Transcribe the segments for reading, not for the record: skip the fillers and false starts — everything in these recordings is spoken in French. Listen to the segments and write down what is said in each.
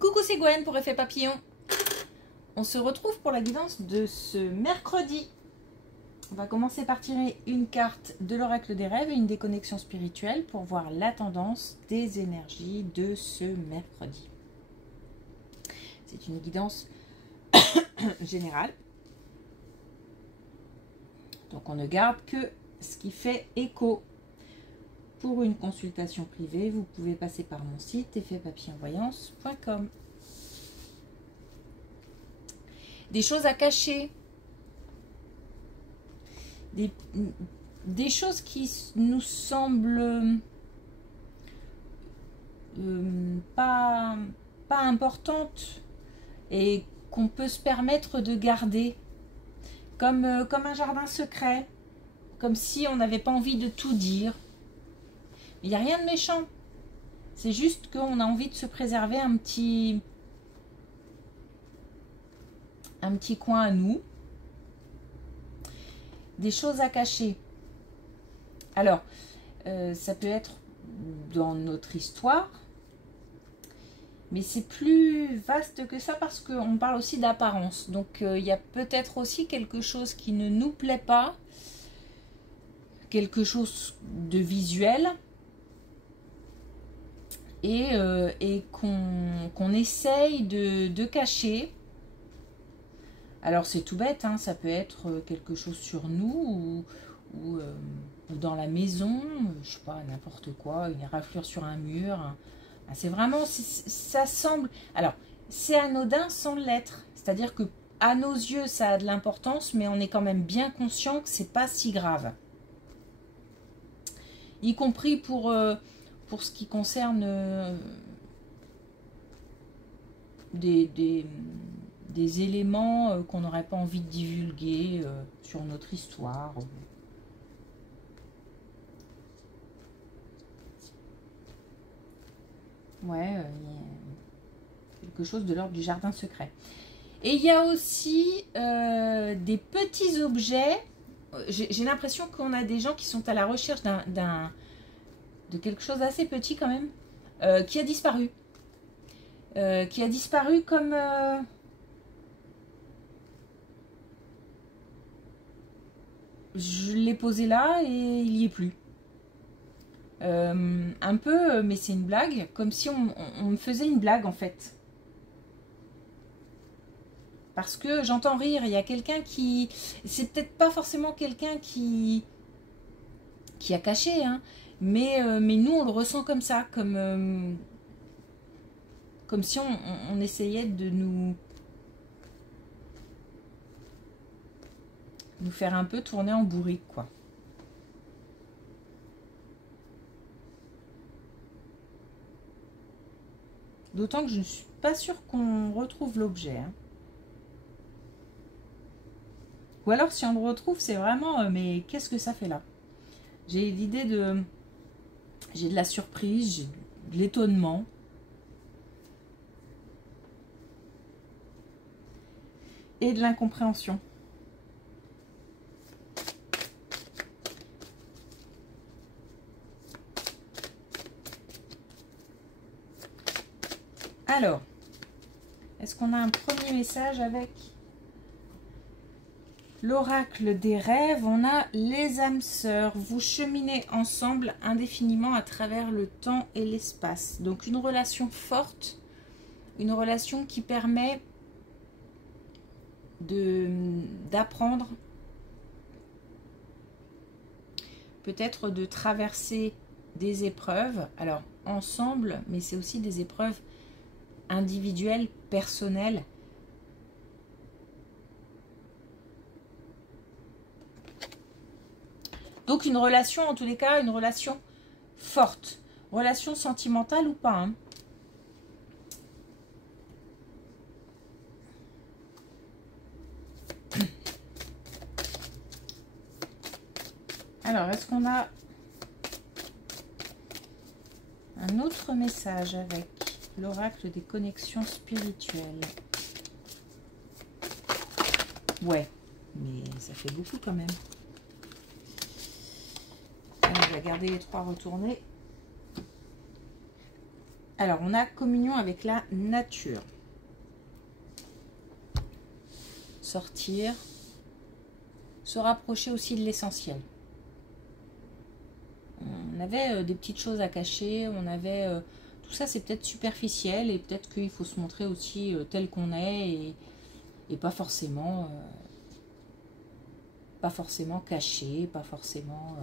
Coucou, c'est Gwen pour Effet Papillon. On se retrouve pour la guidance de ce mercredi. On va commencer par tirer une carte de l'oracle des rêves et une des connexions spirituelles pour voir la tendance des énergies de ce mercredi. C'est une guidance générale. Donc on ne garde que ce qui fait écho. Pour une consultation privée, vous pouvez passer par mon site effetpapillonvoyance.com. Des choses à cacher. Des choses qui nous semblent pas importantes et qu'on peut se permettre de garder. Comme un jardin secret. Comme si on n'avait pas envie de tout dire. Il n'y a rien de méchant. C'est juste qu'on a envie de se préserver un petit coin à nous. Des choses à cacher. Alors, ça peut être dans notre histoire. Mais c'est plus vaste que ça parce qu'on parle aussi d'apparence. Donc, il y a peut-être aussi quelque chose qui ne nous plaît pas. Quelque chose de visuel. Et qu'on essaye de cacher. Alors c'est tout bête, hein, ça peut être quelque chose sur nous ou dans la maison, je sais pas, n'importe quoi, une raflure sur un mur. C'est vraiment, ça semble... Alors, c'est anodin sans l'être, c'est-à-dire que à nos yeux ça a de l'importance, mais on est quand même bien conscient que c'est pas si grave. Y compris pour ce qui concerne des éléments qu'on n'aurait pas envie de divulguer sur notre histoire. Ouais, quelque chose de l'ordre du jardin secret. Et il y a aussi des petits objets. J'ai l'impression qu'on a des gens qui sont à la recherche de quelque chose d'assez petit quand même, qui a disparu. Qui a disparu comme... je l'ai posé là et il n'y est plus. Un peu, mais c'est une blague, comme si on me faisait une blague en fait. Parce que j'entends rire, il y a quelqu'un qui... C'est peut-être pas forcément quelqu'un qui a caché, hein, mais nous on le ressent comme ça, comme si on essayait de nous faire un peu tourner en bourrique, quoi. D'autant que je ne suis pas sûre qu'on retrouve l'objet. Hein. Ou alors si on le retrouve, c'est vraiment... mais qu'est-ce que ça fait là? J'ai l'idée de... J'ai de la surprise, j'ai de l'étonnement. Et de l'incompréhension. Alors, est-ce qu'on a un premier message avec l'oracle des rêves? On a les âmes sœurs. Vous cheminez ensemble indéfiniment à travers le temps et l'espace. Donc une relation forte, une relation qui permet d'apprendre, peut-être de traverser des épreuves. Alors ensemble, mais c'est aussi des épreuves individuelles, personnelles. Donc une relation, en tous les cas, une relation forte. Relation sentimentale ou pas, hein. Alors, est-ce qu'on a un autre message avec l'oracle des connexions spirituelles? Ouais, mais ça fait beaucoup quand même. On va garder les trois retournés. Alors, on a communion avec la nature. Sortir. Se rapprocher aussi de l'essentiel. On avait des petites choses à cacher. On avait... tout ça, c'est peut-être superficiel. Et peut-être qu'il faut se montrer aussi tel qu'on est. Et pas forcément... pas forcément caché. Pas forcément...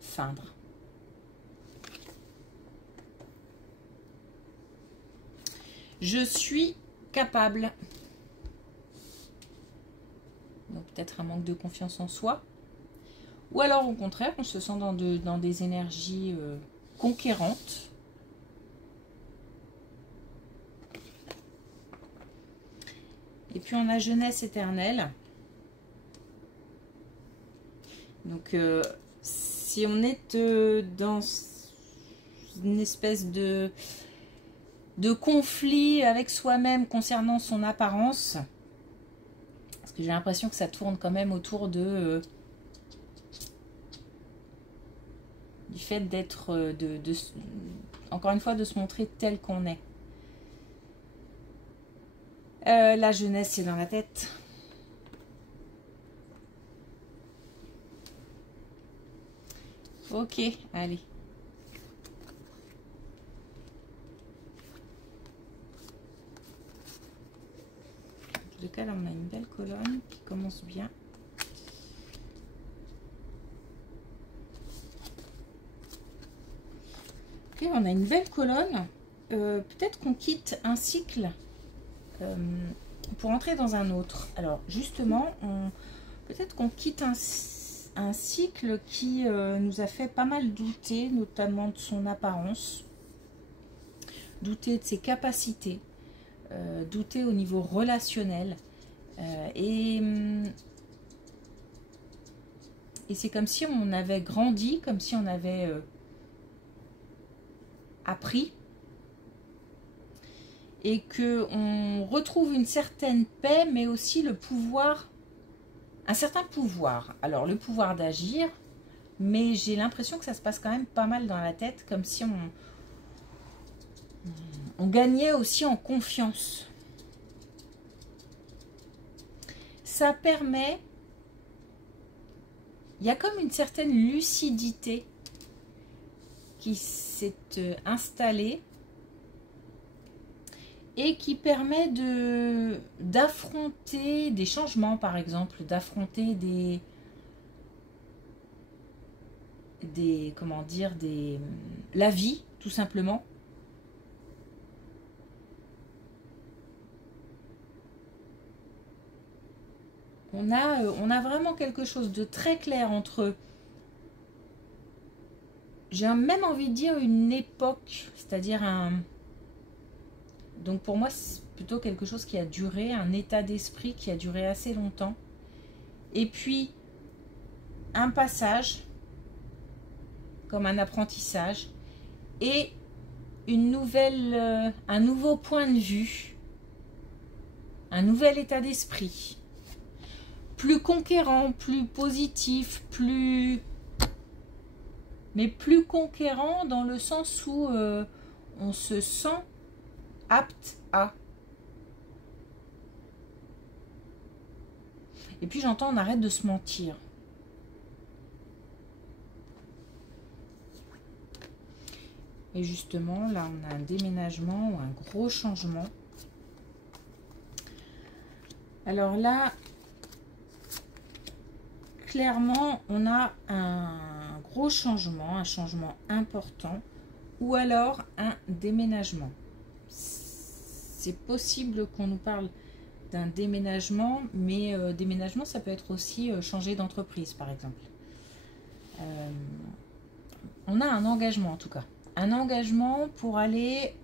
feindre. Je suis capable. Donc peut-être un manque de confiance en soi. Ou alors au contraire, on se sent dans des énergies conquérantes. Et puis on a jeunesse éternelle. Donc si on est dans une espèce de conflit avec soi-même concernant son apparence, parce que j'ai l'impression que ça tourne quand même autour de du fait d'être, encore une fois, de se montrer tel qu'on est. La jeunesse, c'est dans la tête. Ok, allez. En tout cas, là, on a une belle colonne qui commence bien. Ok, on a une belle colonne. Peut-être qu'on quitte un cycle pour entrer dans un autre. Alors, justement, peut-être qu'on quitte un cycle qui nous a fait pas mal douter, notamment de son apparence, douter de ses capacités, douter au niveau relationnel. Et c'est comme si on avait grandi, comme si on avait appris, et qu'on retrouve une certaine paix, mais aussi le pouvoir, un certain pouvoir. Alors le pouvoir d'agir, mais j'ai l'impression que ça se passe quand même pas mal dans la tête, comme si on gagnait aussi en confiance. Ça permet, il y a comme une certaine lucidité qui s'est installée et qui permet d'affronter des changements, par exemple, d'affronter la vie, tout simplement. On a vraiment quelque chose de très clair entre, j'ai même envie de dire une époque, c'est-à-dire donc pour moi c'est plutôt quelque chose qui a duré, un état d'esprit qui a duré assez longtemps. Et puis un passage, comme un apprentissage, et un nouveau point de vue, un nouvel état d'esprit. Plus conquérant, plus positif, mais plus conquérant dans le sens où on se sent apte à. Et puis j'entends, on arrête de se mentir. Et justement, là, on a un déménagement ou un gros changement. Alors là, clairement, on a un gros changement, un changement important, ou alors un déménagement. C'est possible qu'on nous parle d'un déménagement, mais déménagement, ça peut être aussi changer d'entreprise, par exemple. On a un engagement, en tout cas. Un engagement pour aller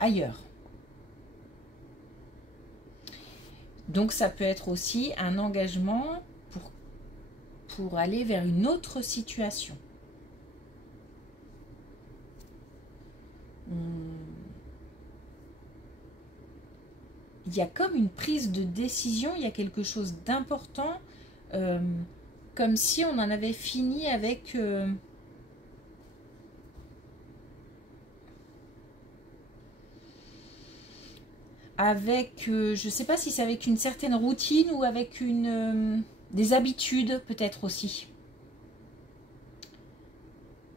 ailleurs. Donc, ça peut être aussi un engagement pour aller vers une autre situation. Il y a comme une prise de décision, il y a quelque chose d'important, comme si on en avait fini avec avec, je ne sais pas si c'est avec une certaine routine ou avec des habitudes peut-être aussi.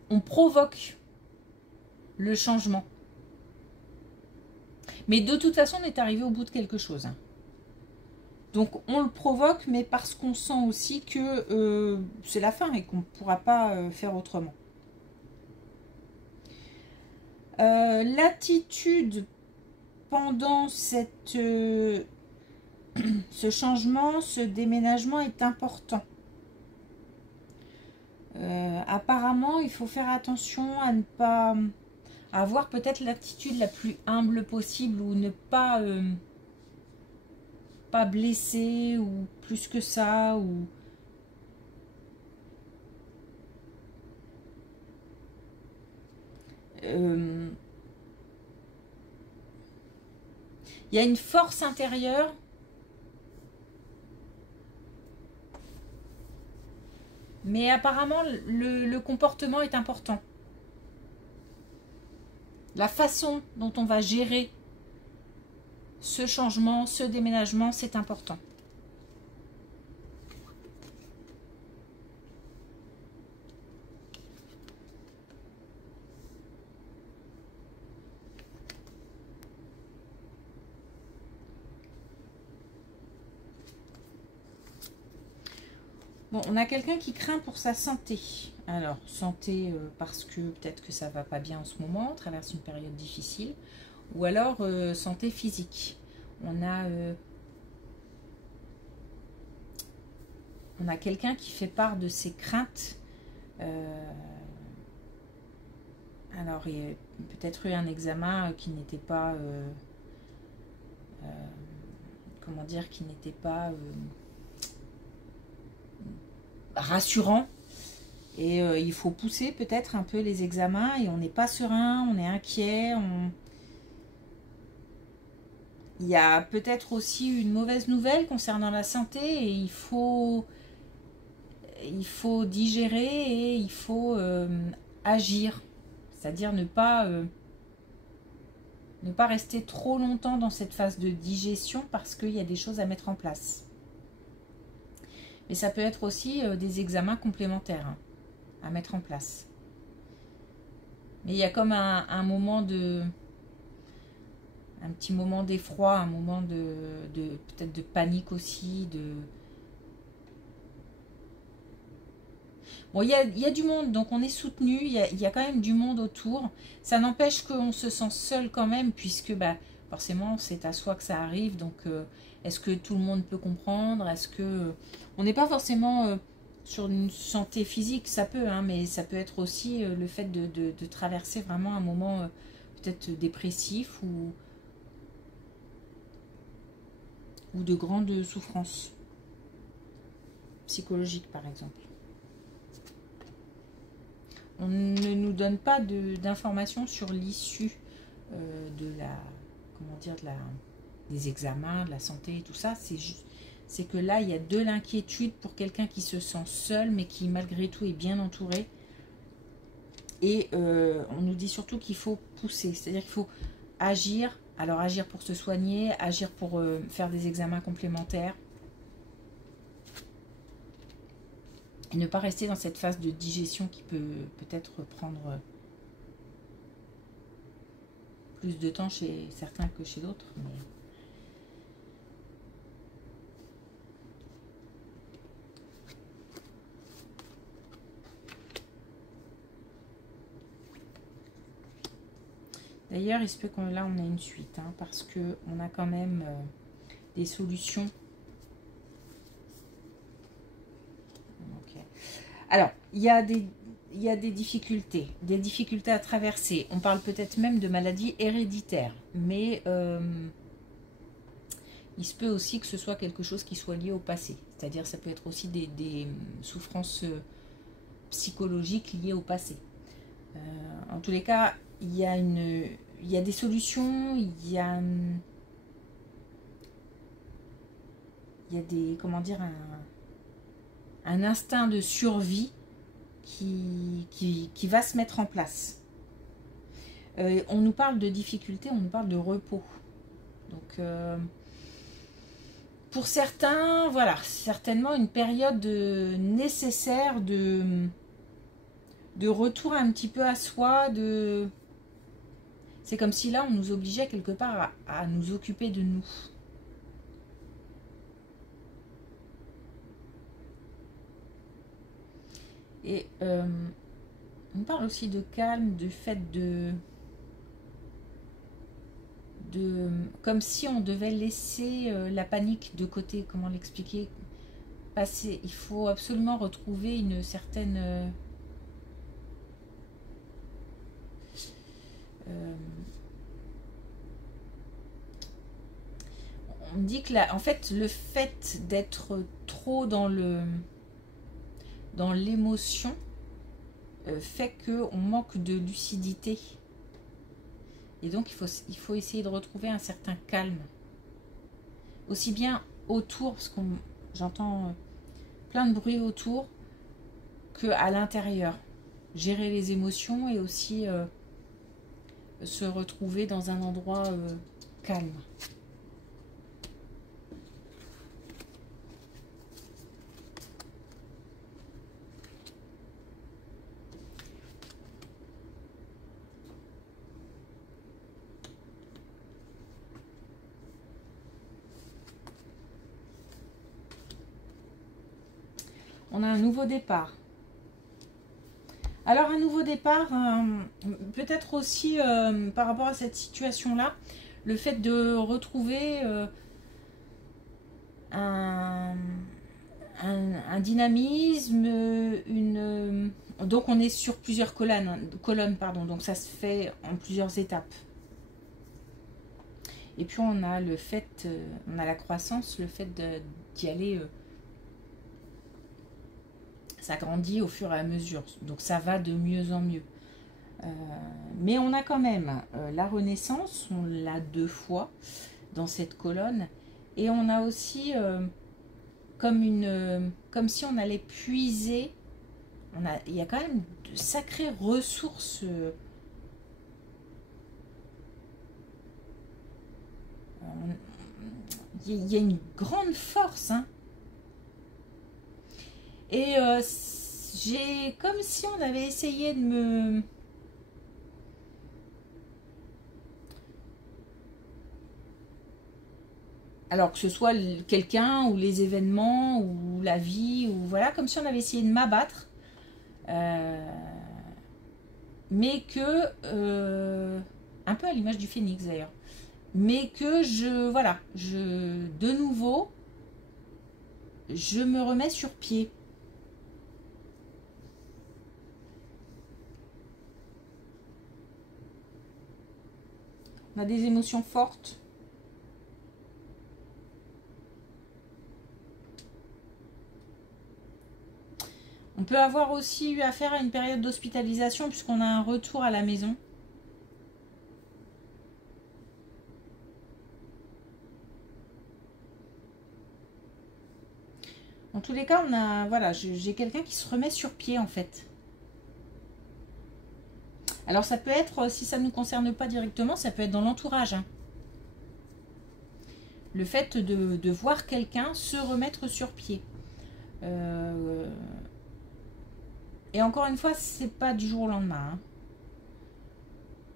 On provoque le changement. Mais de toute façon, on est arrivé au bout de quelque chose. Hein. Donc on le provoque, mais parce qu'on sent aussi que c'est la fin et qu'on ne pourra pas faire autrement. L'attitude pendant ce changement, ce déménagement est important. Apparemment, il faut faire attention à ne pas avoir peut-être l'attitude la plus humble possible ou ne pas blesser ou plus que ça ou il y a une force intérieure mais apparemment le comportement est important. La façon dont on va gérer ce changement, ce déménagement, c'est important. Bon, on a quelqu'un qui craint pour sa santé. Alors, santé parce que peut-être que ça va pas bien en ce moment, on traverse une période difficile. Ou alors santé physique. On a quelqu'un qui fait part de ses craintes. Alors, il y a peut-être eu un examen qui n'était pas... comment dire, qui n'était pas... rassurant et il faut pousser peut-être un peu les examens et on n'est pas serein, on est inquiet, il y a peut-être aussi une mauvaise nouvelle concernant la santé et il faut digérer et il faut agir, c'est-à-dire ne pas rester trop longtemps dans cette phase de digestion parce qu'il y a des choses à mettre en place. Mais ça peut être aussi des examens complémentaires hein, à mettre en place. Mais il y a comme un moment de... un petit moment d'effroi, un moment peut-être de panique aussi. Bon, il y a du monde, donc on est soutenu, il y a quand même du monde autour. Ça n'empêche qu'on se sent seul quand même, puisque forcément c'est à soi que ça arrive, donc... est-ce que tout le monde peut comprendre? Est-ce que... On n'est pas forcément sur une santé physique, ça peut, hein, mais ça peut être aussi le fait de traverser vraiment un moment peut-être dépressif ou de grande souffrance psychologique, par exemple. On ne nous donne pas d'informations sur l'issue de la... comment dire, des examens, de la santé et tout ça. C'est que là, il y a de l'inquiétude pour quelqu'un qui se sent seul, mais qui malgré tout est bien entouré. Et on nous dit surtout qu'il faut pousser, c'est-à-dire qu'il faut agir. Alors agir pour se soigner, agir pour faire des examens complémentaires. Et ne pas rester dans cette phase de digestion qui peut peut-être prendre plus de temps chez certains que chez d'autres. Mais... D'ailleurs, il se peut qu'on là on a une suite, hein, parce que on a quand même des solutions. Okay. Alors, il y a des difficultés à traverser. On parle peut-être même de maladies héréditaires, mais il se peut aussi que ce soit quelque chose qui soit lié au passé. C'est-à-dire, ça peut être aussi des souffrances psychologiques liées au passé. En tous les cas, il y a des solutions, il y a des, comment dire, un instinct de survie qui va se mettre en place. On nous parle de difficultés, on nous parle de repos. Donc, pour certains, voilà, certainement une période nécessaire de retour un petit peu à soi. C'est comme si là, on nous obligeait quelque part à nous occuper de nous. Et on parle aussi de calme, du fait comme si on devait laisser la panique de côté. Comment l'expliquer? Passer. Il faut absolument retrouver une certaine on me dit que là, en fait, le fait d'être trop dans l'émotion fait qu'on manque de lucidité. Et donc, il faut essayer de retrouver un certain calme. Aussi bien autour, parce que j'entends plein de bruit autour, qu'à l'intérieur. Gérer les émotions et aussi se retrouver dans un endroit calme. On a un nouveau départ. Alors un nouveau départ, peut-être aussi par rapport à cette situation-là, le fait de retrouver un dynamisme, donc on est sur plusieurs colonnes, pardon, donc ça se fait en plusieurs étapes. Et puis on a le fait, on a la croissance, le fait d'y aller. Ça grandit au fur et à mesure, donc ça va de mieux en mieux. Mais on a quand même la renaissance, on l'a 2 fois dans cette colonne, et on a aussi comme si on allait puiser. Il y a quand même de sacrées ressources. Il y a une grande force, hein. Et j'ai comme si on avait essayé de me... Alors que ce soit quelqu'un ou les événements ou la vie, ou voilà, comme si on avait essayé de m'abattre. Mais que... un peu à l'image du phénix d'ailleurs. Mais que voilà, de nouveau, je me remets sur pied. On a des émotions fortes. On peut avoir aussi eu affaire à une période d'hospitalisation puisqu'on a un retour à la maison. En tous les cas, voilà, j'ai quelqu'un qui se remet sur pied en fait. Alors ça peut être, si ça ne nous concerne pas directement, ça peut être dans l'entourage, hein. Le fait de voir quelqu'un se remettre sur pied. Et encore une fois, c'est pas du jour au lendemain, hein.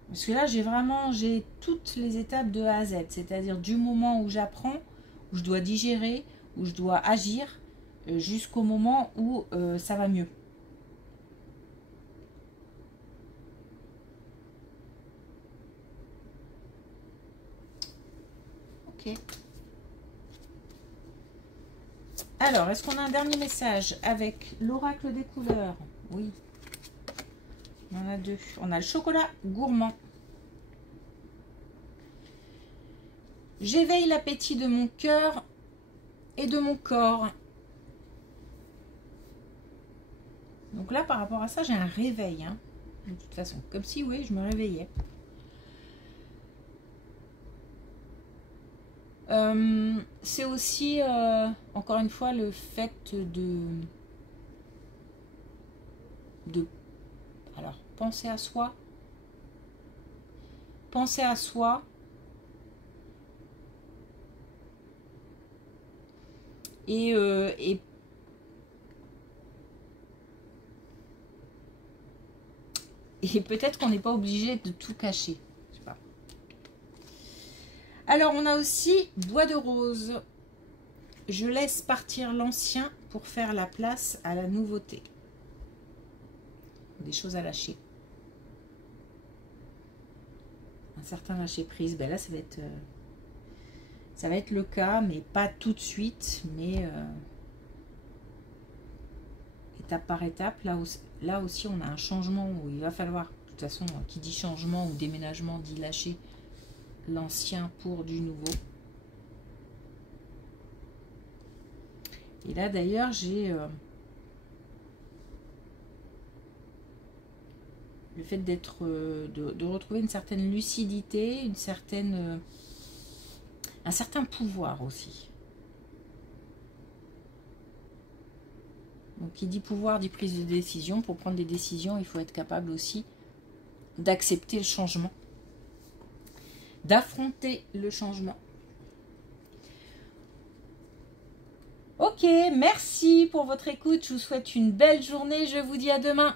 Parce que là, j'ai toutes les étapes de A à Z. C'est-à-dire du moment où j'apprends, où je dois digérer, où je dois agir, jusqu'au moment où ça va mieux. Ok. Alors, est-ce qu'on a un dernier message avec l'oracle des couleurs? Oui. On en a 2. On a le chocolat gourmand. J'éveille l'appétit de mon cœur et de mon corps. Donc là, par rapport à ça, j'ai un réveil, hein, de toute façon. Comme si, oui, je me réveillais. C'est aussi, encore une fois, le fait alors, penser à soi. Penser à soi Et peut-être qu'on n'est pas obligé de tout cacher. Je sais pas. Alors, on a aussi bois de rose. Je laisse partir l'ancien pour faire la place à la nouveauté. Des choses à lâcher. Un certain lâcher prise. Ben là, ça va être le cas, mais pas tout de suite, mais étape par étape. Là aussi, on a un changement où il va falloir, de toute façon, qui dit changement ou déménagement dit lâcher l'ancien pour du nouveau. Et là, d'ailleurs, j'ai le fait d'être, de retrouver une certaine lucidité, un certain pouvoir aussi. Donc, qui dit pouvoir dit prise de décision. Pour prendre des décisions, il faut être capable aussi d'accepter le changement, d'affronter le changement. Ok, merci pour votre écoute. Je vous souhaite une belle journée. Je vous dis à demain.